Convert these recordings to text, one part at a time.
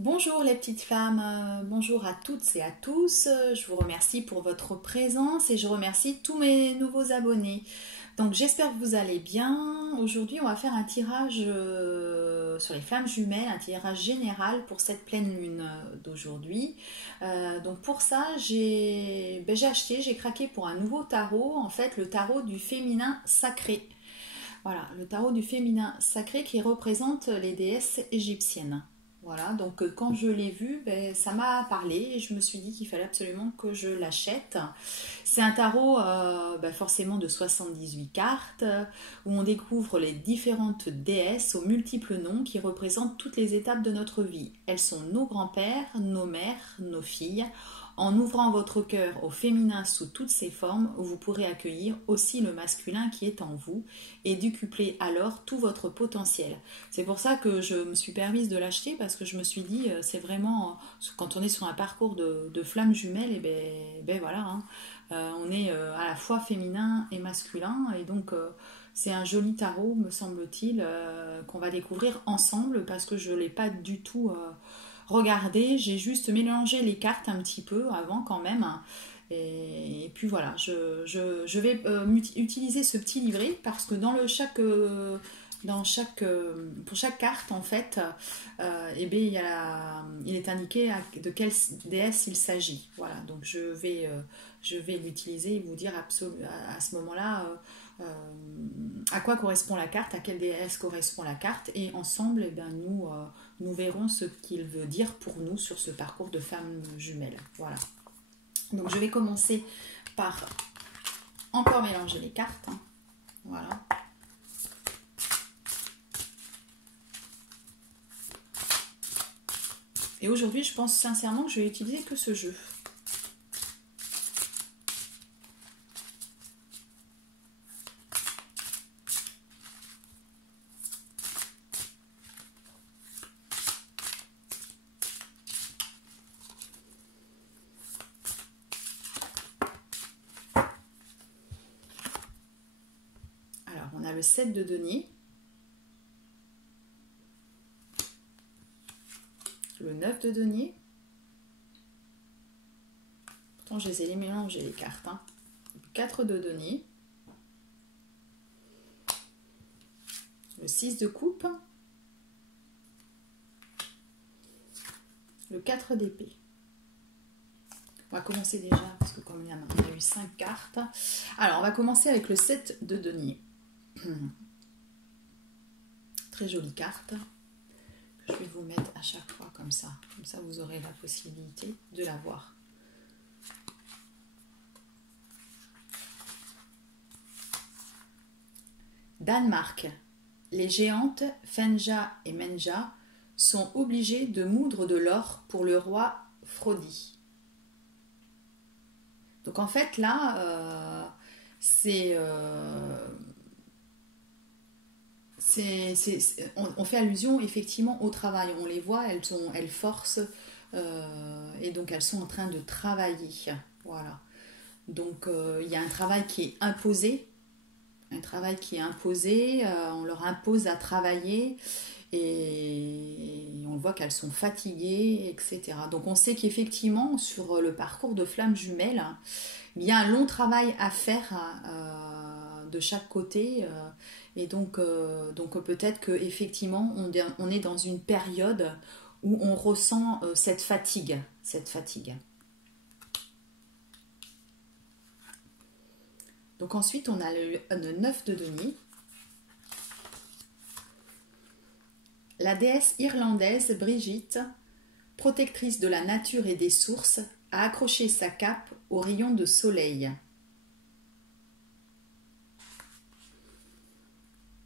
Bonjour les petites flammes, bonjour à toutes et à tous. Je vous remercie pour votre présence et je remercie tous mes nouveaux abonnés. Donc j'espère que vous allez bien. Aujourd'hui on va faire un tirage sur les flammes jumelles, un tirage général pour cette pleine lune d'aujourd'hui. Donc pour ça j'ai craqué pour un nouveau tarot, en fait le tarot du féminin sacré. Voilà, le tarot du féminin sacré qui représente les déesses égyptiennes. Voilà, donc quand je l'ai vu, ça m'a parlé et je me suis dit qu'il fallait absolument que je l'achète. C'est un tarot forcément de 78 cartes où on découvre les différentes déesses aux multiples noms qui représentent toutes les étapes de notre vie. Elles sont nos grands-pères, nos mères, nos filles. En ouvrant votre cœur au féminin sous toutes ses formes, vous pourrez accueillir aussi le masculin qui est en vous et décupler alors tout votre potentiel. C'est pour ça que je me suis permise de l'acheter parce que je me suis dit, c'est vraiment, quand on est sur un parcours de flammes jumelles, et ben voilà, hein, on est à la fois féminin et masculin et donc c'est un joli tarot, me semble-t-il, qu'on va découvrir ensemble parce que je ne l'ai pas du tout regardé, j'ai juste mélangé les cartes un petit peu avant quand même. Et puis voilà, je vais utiliser ce petit livret parce que pour chaque carte en fait, il est indiqué de quelle déesse il s'agit. Voilà, donc je vais l'utiliser et vous dire à ce moment-là à quoi correspond la carte, à quelle déesse correspond la carte, et ensemble, nous verrons ce qu'il veut dire pour nous sur ce parcours de femmes jumelles. Voilà. Donc je vais commencer par encore mélanger les cartes. Voilà. Et aujourd'hui, je pense sincèrement que je vais utiliser que ce jeu. On a le 7 de denier, le 9 de denier, pourtant je les ai mélangées les cartes, hein. Le 4 de denier, le 6 de coupe, le 4 d'épée. On va commencer déjà, parce que comme on a eu 5 cartes. Alors on va commencer avec le 7 de denier. Très jolie carte. Je vais vous mettre à chaque fois comme ça vous aurez la possibilité de la voir. Danemark. Les géantes Fenja et Menja sont obligées de moudre de l'or pour le roi Frodi. Donc en fait là, on fait allusion effectivement au travail. On les voit, elles forcent et donc elles sont en train de travailler. Voilà. Donc il y a un travail qui est imposé. On leur impose à travailler et on voit qu'elles sont fatiguées, etc. Donc on sait qu'effectivement sur le parcours de flammes jumelles, il y a un long travail à faire de chaque côté. Et donc peut-être qu'effectivement on est dans une période où on ressent cette fatigue. Donc ensuite on a le 9 de denier. La déesse irlandaise Brigitte, protectrice de la nature et des sources, a accroché sa cape aux rayons de soleil.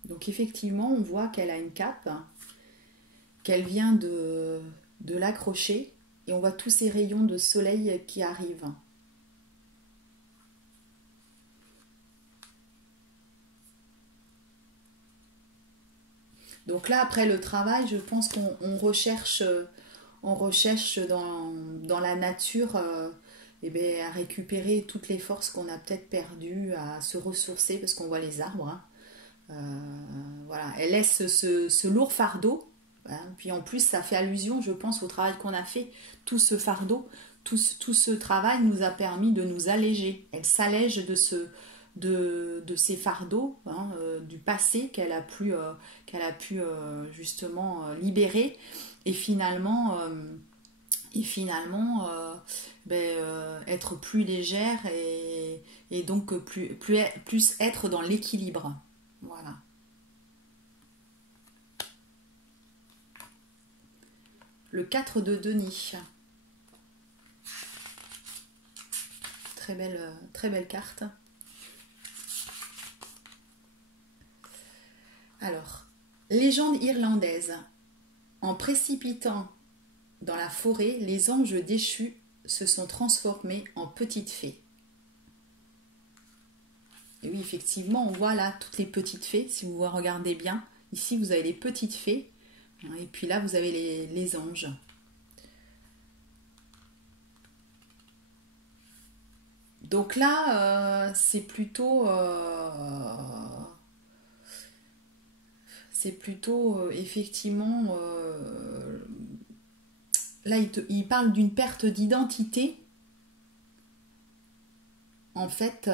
Donc effectivement, on voit qu'elle a une cape, qu'elle vient de l'accrocher, et on voit tous ces rayons de soleil qui arrivent. Donc là, après le travail, je pense qu'on recherche dans la nature à récupérer toutes les forces qu'on a peut-être perdues, à se ressourcer, parce qu'on voit les arbres. Hein. Voilà, elle laisse ce lourd fardeau hein. Puis en plus, ça fait allusion, je pense, au travail qu'on a fait. Tout ce fardeau, tout ce travail nous a permis de nous alléger. Elle s'allège de ces fardeaux, hein, du passé qu'elle a pu justement libérer. Et finalement, être plus légère et donc plus être dans l'équilibre. Voilà. Le 4 de Denis. Très belle carte. Alors, légende irlandaise. En précipitant dans la forêt, les anges déchus se sont transformés en petites fées. Et oui, effectivement, on voit là toutes les petites fées, si vous regardez bien. Ici, vous avez les petites fées, et puis là, vous avez les anges. Donc là, c'est plutôt effectivement, là il parle d'une perte d'identité. En fait,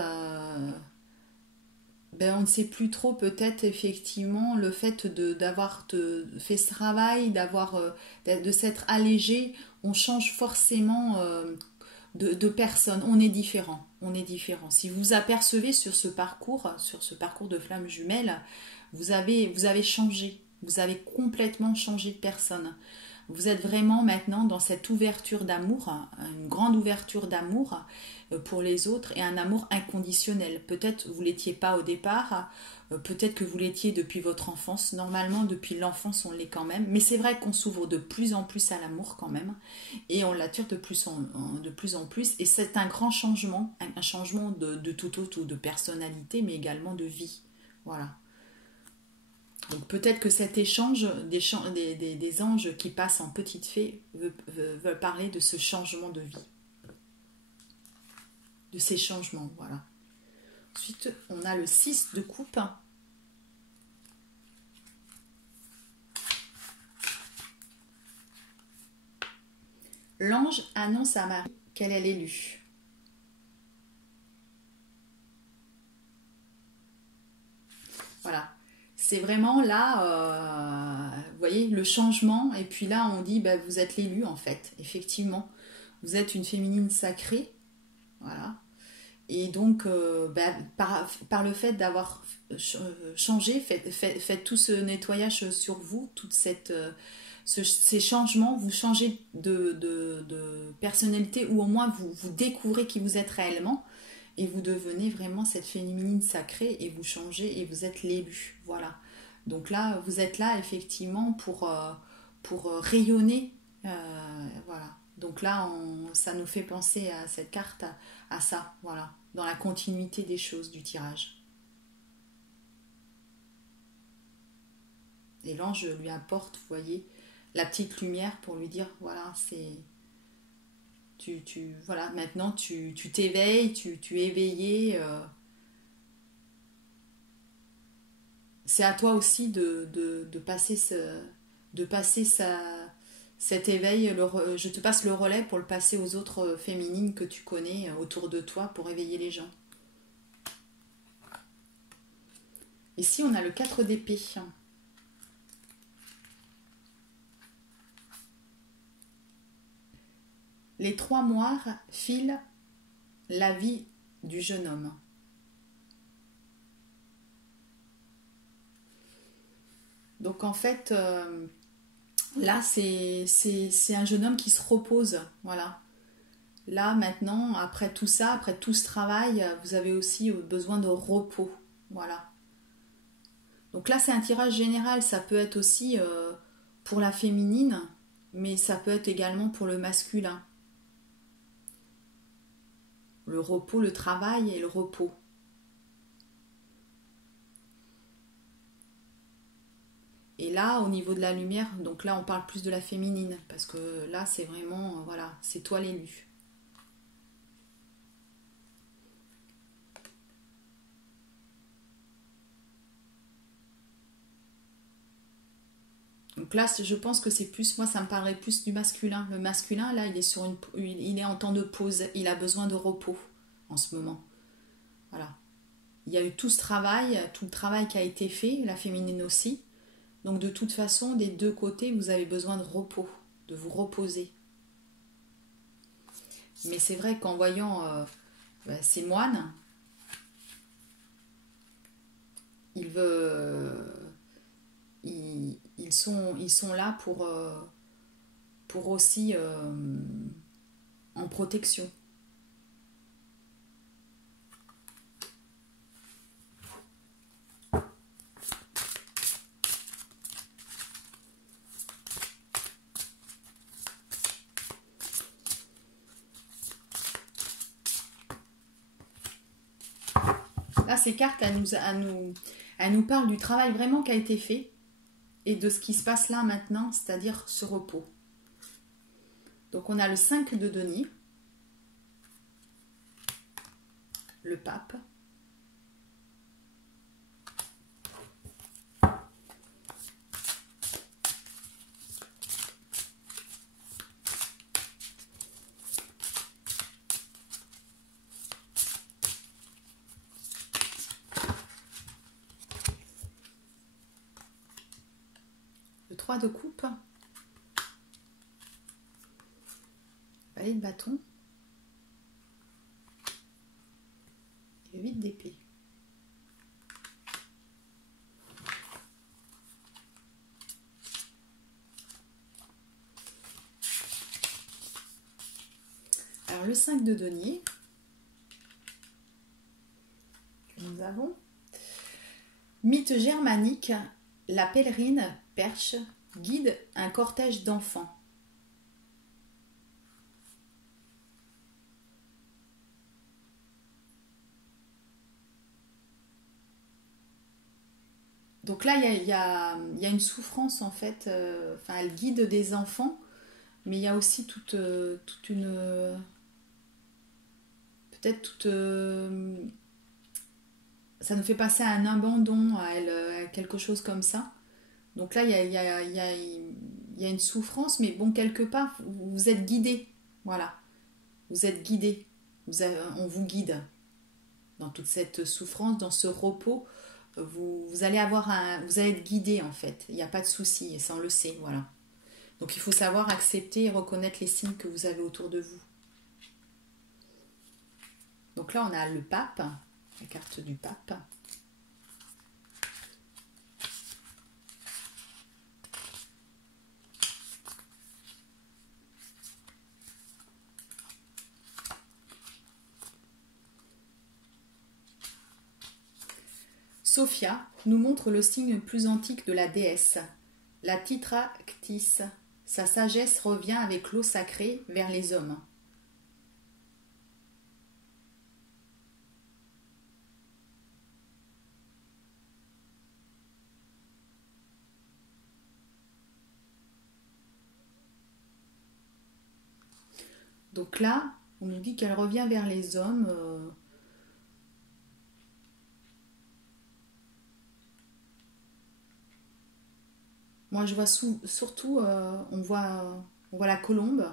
on ne sait plus trop, peut-être effectivement le fait d'avoir fait ce travail, de s'être allégé. On change forcément de personne. On est différent. Si vous vous apercevez sur ce parcours de flammes jumelles, vous avez changé. Vous avez complètement changé de personne. Vous êtes vraiment maintenant dans cette ouverture d'amour, une grande ouverture d'amour pour les autres et un amour inconditionnel. Peut-être vous ne l'étiez pas au départ, peut-être que vous l'étiez depuis votre enfance. Normalement, depuis l'enfance, on l'est quand même. Mais c'est vrai qu'on s'ouvre de plus en plus à l'amour quand même. Et on l'attire de plus en plus. Et c'est un grand changement, un changement de tout autre, de personnalité, mais également de vie. Voilà. Donc peut-être que cet échange des anges qui passent en petites fées veut parler de ce changement de vie. De ces changements, voilà. Ensuite, on a le 6 de coupe. L'ange annonce à Marie qu'elle est l'élue. Voilà. C'est vraiment là, vous voyez, le changement. Et puis là, on dit, vous êtes l'élu en fait. Effectivement, vous êtes une féminine sacrée. Voilà. Et donc, par le fait d'avoir changé, faites tout ce nettoyage sur vous, ces changements, vous changez de personnalité, ou au moins vous découvrez qui vous êtes réellement. Et vous devenez vraiment cette féminine sacrée et vous changez et vous êtes l'élu. Voilà. Donc là, vous êtes là effectivement pour rayonner. Voilà. Donc là, ça nous fait penser à cette carte, à ça. Voilà. Dans la continuité des choses du tirage. Et l'ange lui apporte, vous voyez, la petite lumière pour lui dire, voilà, c'est... Voilà, maintenant tu t'éveilles, tu es éveillé. C'est à toi aussi de passer cet éveil. Je te passe le relais pour le passer aux autres féminines que tu connais autour de toi pour éveiller les gens. Ici, on a le 4 d'épée. Les 3 moires filent la vie du jeune homme. Donc en fait, là c'est un jeune homme qui se repose. Voilà. Là maintenant, après tout ça, après tout ce travail, vous avez aussi besoin de repos. Voilà. Donc là c'est un tirage général. Ça peut être aussi pour la féminine, mais ça peut être également pour le masculin. Le repos, le travail et le repos. Et là, au niveau de la lumière, donc là, on parle plus de la féminine, parce que là, c'est vraiment, voilà, c'est toi l'élu. Donc Donc là, je pense que c'est plus, moi ça me paraît plus du masculin. Le masculin, là, il est en temps de pause. Il a besoin de repos en ce moment. Voilà. Il y a eu tout le travail qui a été fait, la féminine aussi. Donc de toute façon, des deux côtés, vous avez besoin de repos, de vous reposer. Mais c'est vrai qu'en voyant ces moines, ils sont là pour aussi en protection. Là, ces cartes, elles nous parlent du travail vraiment qui a été fait et de ce qui se passe là maintenant, c'est-à-dire ce repos. Donc on a le 5 de denier, le pape, le 3 de coupe, valet de bâton et le 8 d'épée. Alors le 5 de denier, que nous avons, mythe germanique, la pèlerine perche guide un cortège d'enfants. Donc là, il y a une souffrance en fait. Enfin, elle guide des enfants, mais il y a aussi toute une... Peut-être toute... ça nous fait passer à un abandon, à quelque chose comme ça. Donc là, il y a une souffrance, mais bon, quelque part, vous êtes guidé. Voilà. Vous êtes guidé. On vous guide dans toute cette souffrance, dans ce repos. Vous allez vous allez être guidé en fait. Il n'y a pas de souci, et ça on le sait, voilà. Donc il faut savoir accepter et reconnaître les signes que vous avez autour de vous. Donc là on a le pape, la carte du pape. Sophia nous montre le signe le plus antique de la déesse, la Titractis. Sa sagesse revient avec l'eau sacrée vers les hommes. Donc là, on nous dit qu'elle revient vers les hommes. Moi, je vois surtout, on voit la colombe.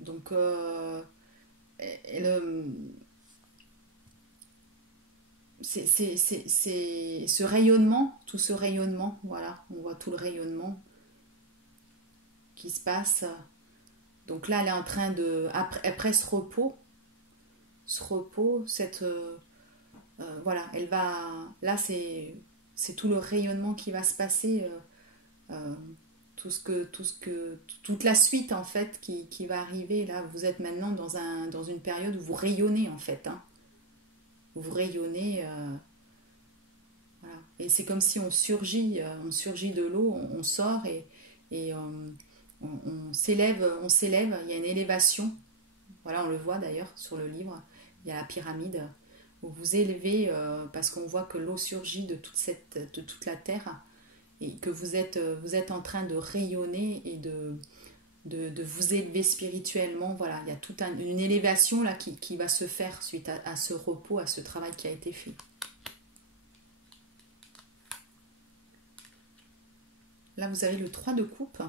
Donc, c'est ce rayonnement, tout ce rayonnement, voilà, on voit tout le rayonnement qui se passe. Donc là, elle est en train de, après ce repos, voilà, elle va, là c'est tout le rayonnement qui va se passer, toute la suite en fait qui va arriver. Là, vous êtes maintenant dans une période où vous rayonnez en fait, hein. Vous rayonnez, voilà. Et c'est comme si on surgit de l'eau, on sort et on s'élève, il y a une élévation. Voilà, on le voit d'ailleurs sur le livre, il y a la pyramide. Vous vous élevez parce qu'on voit que l'eau surgit de toute la terre et que vous êtes en train de rayonner et de vous élever spirituellement. Voilà, il y a toute une élévation là qui va se faire suite à ce repos, à ce travail qui a été fait. Là, vous avez le 3 de coupe.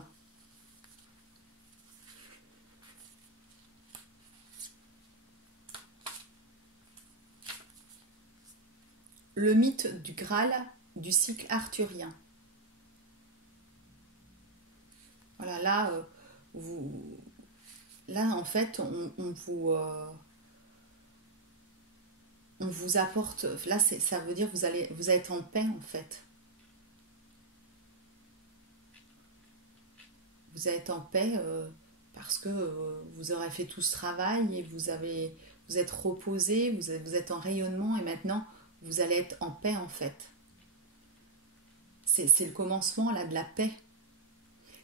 Le mythe du Graal du cycle arthurien. Voilà, là, là en fait, on vous apporte. Là, ça veut dire que vous allez être en paix en fait. Vous êtes en paix parce que vous aurez fait tout ce travail et vous êtes reposé, vous êtes en rayonnement et maintenant vous allez être en paix en fait. C'est le commencement là de la paix.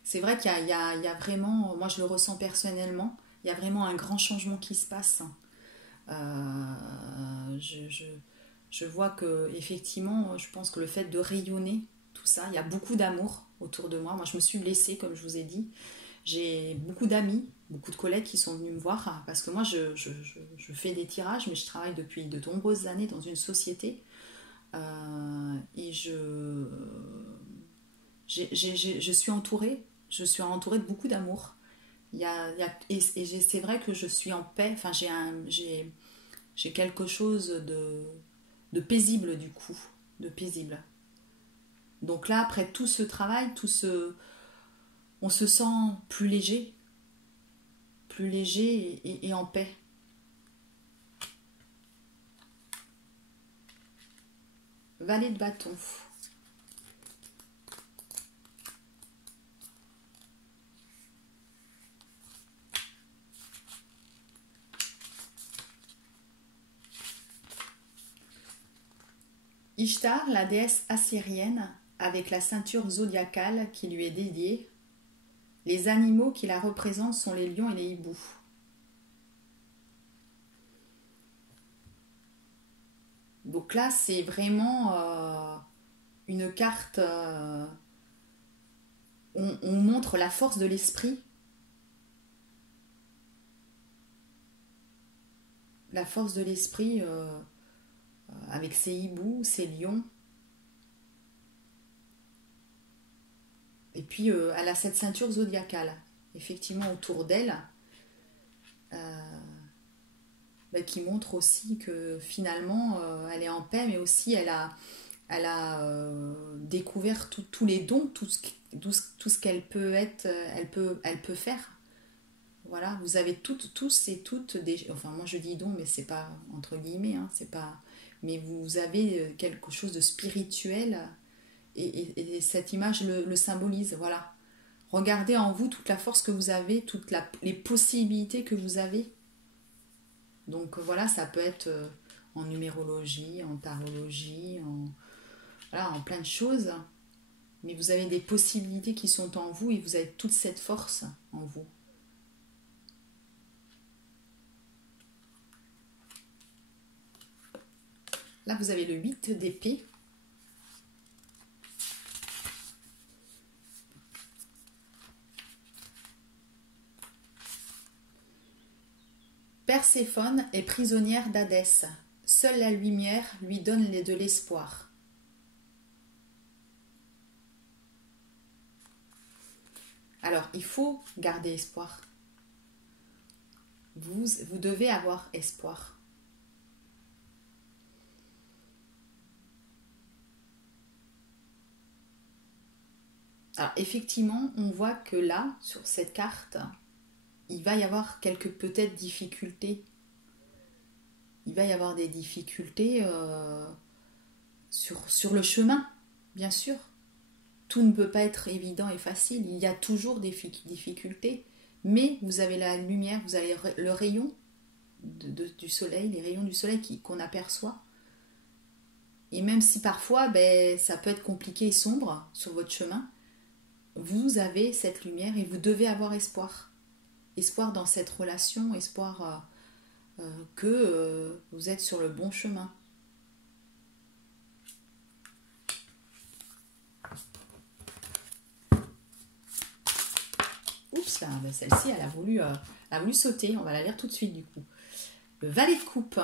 C'est vrai qu'il y a vraiment, moi je le ressens personnellement, il y a vraiment un grand changement qui se passe. Je vois que effectivement, je pense que le fait de rayonner, tout ça, il y a beaucoup d'amour autour de moi. Moi je me suis blessée comme je vous ai dit. J'ai beaucoup d'amis, beaucoup de collègues qui sont venus me voir parce que moi je fais des tirages, mais je travaille depuis de nombreuses années dans une société et je suis entourée de beaucoup d'amour. C'est vrai que je suis en paix, enfin j'ai quelque chose de paisible du coup, de paisible. Donc là, après tout ce travail, on se sent plus léger et en paix. Valet de bâton. Ishtar, la déesse assyrienne, avec la ceinture zodiacale qui lui est dédiée. Les animaux qui la représentent sont les lions et les hiboux. Donc là, c'est vraiment une carte. On montre la force de l'esprit. La force de l'esprit avec ses hiboux, ses lions. Et puis, elle a cette ceinture zodiacale, effectivement, autour d'elle, qui montre aussi que finalement, elle est en paix, mais aussi elle a découvert tous les dons, tout ce qu'elle peut être, elle peut faire. Voilà, vous avez tous et toutes des... Enfin, moi je dis dons, mais c'est pas entre guillemets, hein, c'est pas... Mais vous avez quelque chose de spirituel et cette image le symbolise, voilà. Regardez en vous toute la force que vous avez, les possibilités que vous avez. Donc voilà, ça peut être en numérologie, en tarologie, voilà, en plein de choses. Mais vous avez des possibilités qui sont en vous et vous avez toute cette force en vous. Là, vous avez le 8 d'épée. Perséphone est prisonnière d'Hadès. Seule la lumière lui donne de l'espoir. Alors, il faut garder espoir. Vous devez avoir espoir. Alors, effectivement, on voit que là, sur cette carte, il va y avoir quelques peut-être difficultés. Il va y avoir des difficultés sur le chemin, bien sûr. Tout ne peut pas être évident et facile. Il y a toujours des difficultés. Mais vous avez la lumière, vous avez le rayon du soleil, les rayons du soleil qu'on aperçoit. Et même si parfois ça peut être compliqué et sombre sur votre chemin, vous avez cette lumière et vous devez avoir espoir. Espoir dans cette relation, espoir que vous êtes sur le bon chemin. Ouh. Oups, là, ben, celle-ci, elle a voulu sauter. On va la lire tout de suite, du coup. Le valet de coupe.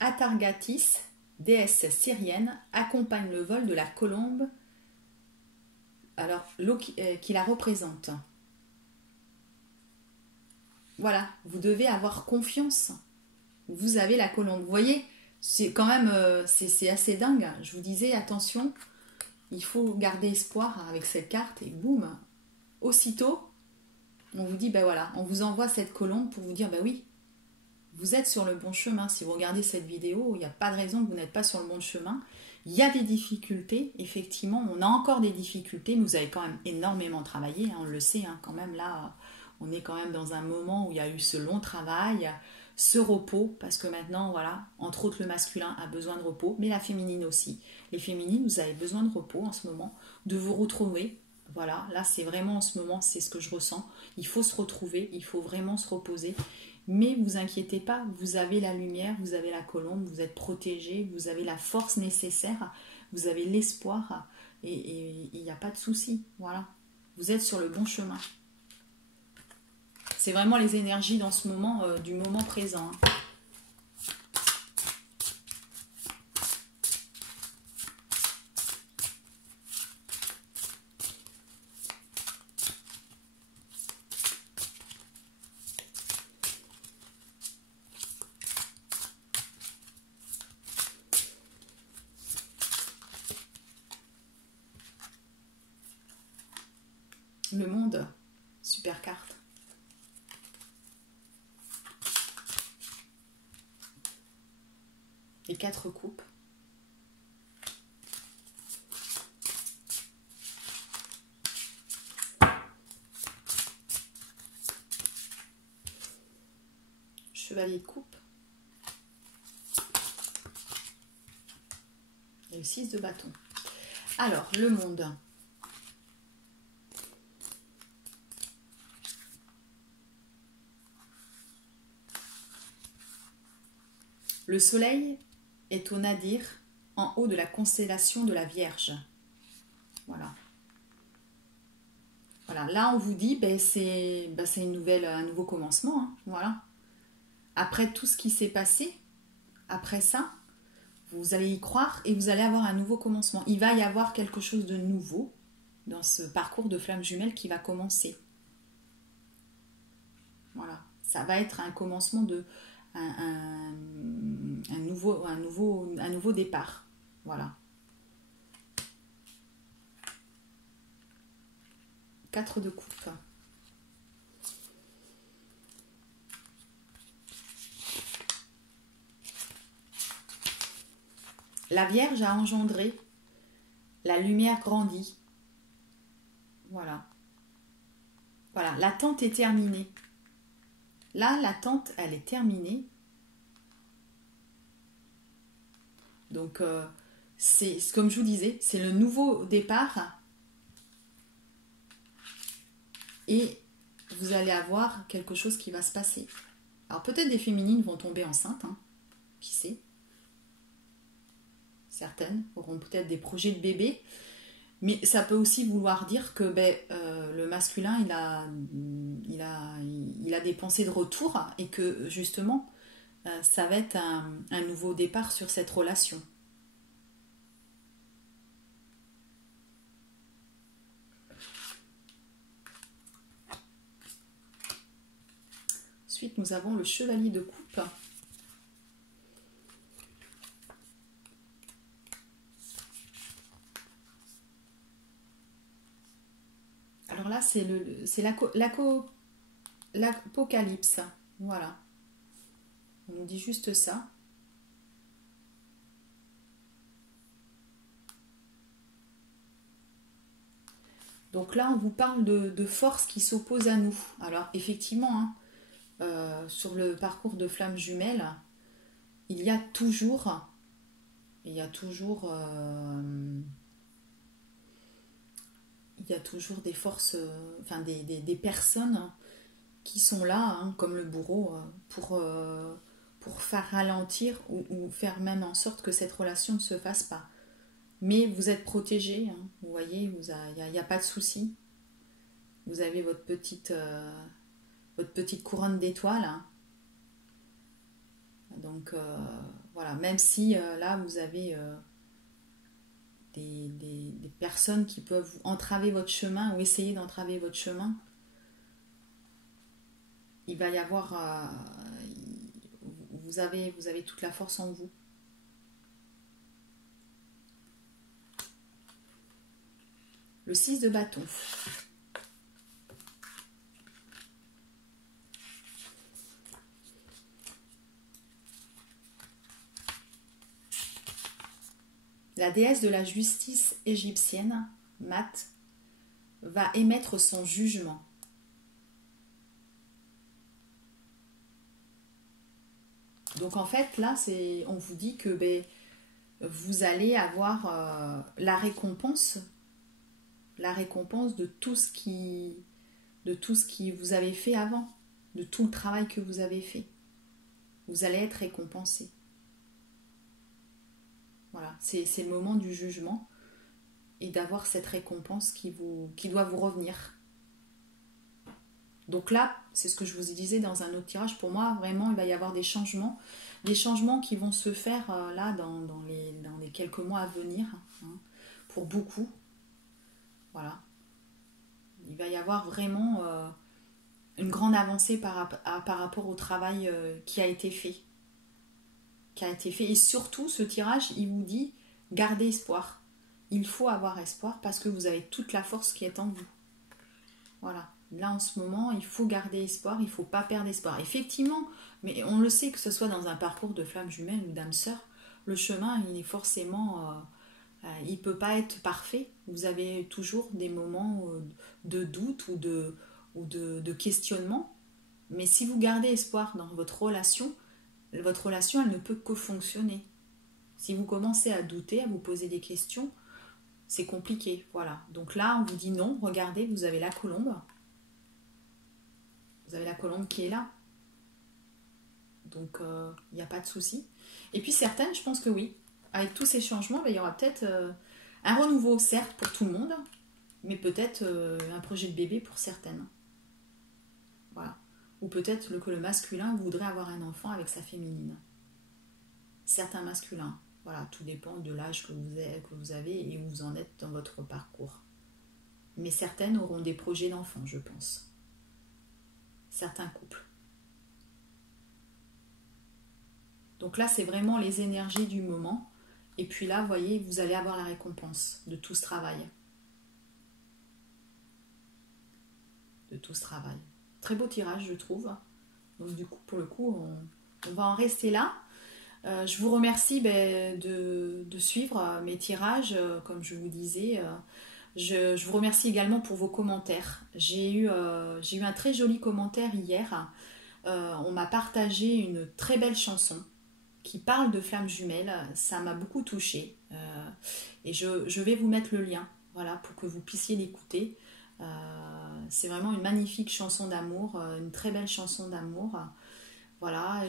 Atargatis, déesse syrienne, accompagne le vol de la colombe, alors l'eau qui la représente. Voilà, vous devez avoir confiance. Vous avez la colombe. Vous voyez, c'est quand même, c'est assez dingue. Je vous disais, attention, il faut garder espoir avec cette carte et boum, aussitôt, on vous dit, ben voilà, on vous envoie cette colombe pour vous dire, ben oui, vous êtes sur le bon chemin. Si vous regardez cette vidéo, il n'y a pas de raison que vous n'êtes pas sur le bon chemin. Il y a des difficultés, effectivement, on a encore des difficultés, mais vous avez quand même énormément travaillé, hein, on le sait, hein, quand même là, on est quand même dans un moment où il y a eu ce long travail, ce repos, parce que maintenant, voilà, entre autres le masculin a besoin de repos, mais la féminine aussi. Les féminines, vous avez besoin de repos en ce moment, de vous retrouver. Voilà, là c'est vraiment en ce moment, c'est ce que je ressens. Il faut se retrouver, il faut vraiment se reposer. Mais vous inquiétez pas, vous avez la lumière, vous avez la colombe, vous êtes protégé, vous avez la force nécessaire, vous avez l'espoir et il n'y a pas de souci. Voilà, vous êtes sur le bon chemin. C'est vraiment les énergies dans ce moment, du moment présent. Hein. Le monde, super carte. Les 4 coupes. Chevalier de coupe. Et le 6 de bâton. Alors, le monde. Le soleil est au nadir, en haut de la constellation de la Vierge. Voilà. Voilà, là on vous dit, ben, c'est un nouveau commencement. Hein, voilà. Après tout ce qui s'est passé, après ça, vous allez y croire et vous allez avoir un nouveau commencement. Il va y avoir quelque chose de nouveau dans ce parcours de flamme jumelle qui va commencer. Voilà, ça va être un commencement de un nouveau départ. Voilà. 4 de coupe. La Vierge a engendré, la lumière grandit. Voilà. Voilà, l'attente est terminée. Là, l'attente, elle est terminée. Donc, c'est comme je vous disais, c'est le nouveau départ. Et vous allez avoir quelque chose qui va se passer. Alors, peut-être des féminines vont tomber enceintes, hein, qui sait. Certaines auront peut-être des projets de bébé. Mais ça peut aussi vouloir dire que le masculin, il a des pensées de retour et que justement, ça va être un nouveau départ sur cette relation. Ensuite, nous avons le chevalier de coupe. Alors là, c'est l'apocalypse. Voilà. On nous dit juste ça. Donc là, on vous parle de forces qui s'opposent à nous. Alors, effectivement, hein, sur le parcours de flammes jumelles, il y a toujours des forces, enfin des personnes qui sont là, hein, comme le bourreau, pour faire ralentir ou faire même en sorte que cette relation ne se fasse pas. Mais vous êtes protégé, hein, vous voyez, il n'y a pas de souci. Vous avez votre petite couronne d'étoiles. Hein. Donc voilà, même si là vous avez des personnes qui peuvent entraver votre chemin ou essayer d'entraver votre chemin, il va y avoir... vous avez toute la force en vous. Le 6 de bâton. La déesse de la justice égyptienne, Mat, va émettre son jugement. Donc en fait, là, on vous dit que vous allez avoir la récompense de tout ce qui vous avez fait avant, de tout le travail que vous avez fait. Vous allez être récompensé. Voilà, c'est le moment du jugement et d'avoir cette récompense qui doit vous revenir. Donc là, c'est ce que je vous disais dans un autre tirage, pour moi, vraiment, il va y avoir des changements qui vont se faire là dans les quelques mois à venir, hein, pour beaucoup. Voilà. Il va y avoir vraiment une grande avancée par rapport au travail qui a été fait. Et surtout, ce tirage, il vous dit, gardez espoir. Il faut avoir espoir parce que vous avez toute la force qui est en vous. Voilà. Là, en ce moment, il faut garder espoir, il ne faut pas perdre espoir. Effectivement, mais on le sait, que ce soit dans un parcours de flamme jumelle ou d'âme sœur, le chemin, il est forcément... il ne peut pas être parfait. Vous avez toujours des moments de doute ou de questionnement. Mais si vous gardez espoir dans votre relation, elle ne peut que fonctionner. Si vous commencez à douter, à vous poser des questions, c'est compliqué. Voilà. Donc là, on vous dit non, regardez, vous avez la colombe. Vous avez la colombe qui est là. Donc, il n'y a pas de souci. Et puis certaines, je pense que oui. Avec tous ces changements, il y aura peut-être un renouveau, certes, pour tout le monde, mais peut-être un projet de bébé pour certaines. Voilà. Ou peut-être que le masculin voudrait avoir un enfant avec sa féminine. Certains masculins. Voilà, tout dépend de l'âge que vous avez et où vous en êtes dans votre parcours. Mais certaines auront des projets d'enfants, je pense. Certains couples. Donc là, c'est vraiment les énergies du moment. Et puis là, vous voyez, vous allez avoir la récompense de tout ce travail. Très beau tirage, je trouve. Donc du coup, pour le coup, on va en rester là. Je vous remercie de suivre mes tirages, comme je vous disais. Je vous remercie également pour vos commentaires. J'ai eu un très joli commentaire hier. On m'a partagé une très belle chanson qui parle de flammes jumelles. Ça m'a beaucoup touchée. Et je vais vous mettre le lien, voilà, pour que vous puissiez l'écouter. C'est vraiment une magnifique chanson d'amour, une très belle chanson d'amour. Voilà,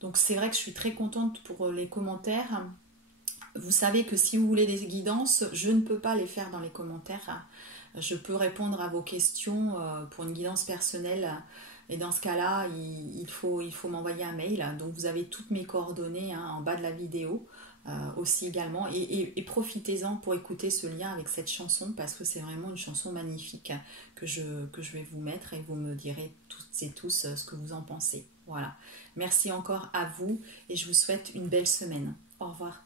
donc c'est vrai que je suis très contente pour les commentaires. Vous savez que si vous voulez des guidances, je ne peux pas les faire dans les commentaires. Je peux répondre à vos questions pour une guidance personnelle. Et dans ce cas-là, il faut m'envoyer un mail. Donc vous avez toutes mes coordonnées, hein, en bas de la vidéo aussi également. Et profitez-en pour écouter ce lien avec cette chanson parce que c'est vraiment une chanson magnifique que je vais vous mettre et vous me direz toutes et tous ce que vous en pensez. Voilà. Merci encore à vous et je vous souhaite une belle semaine. Au revoir.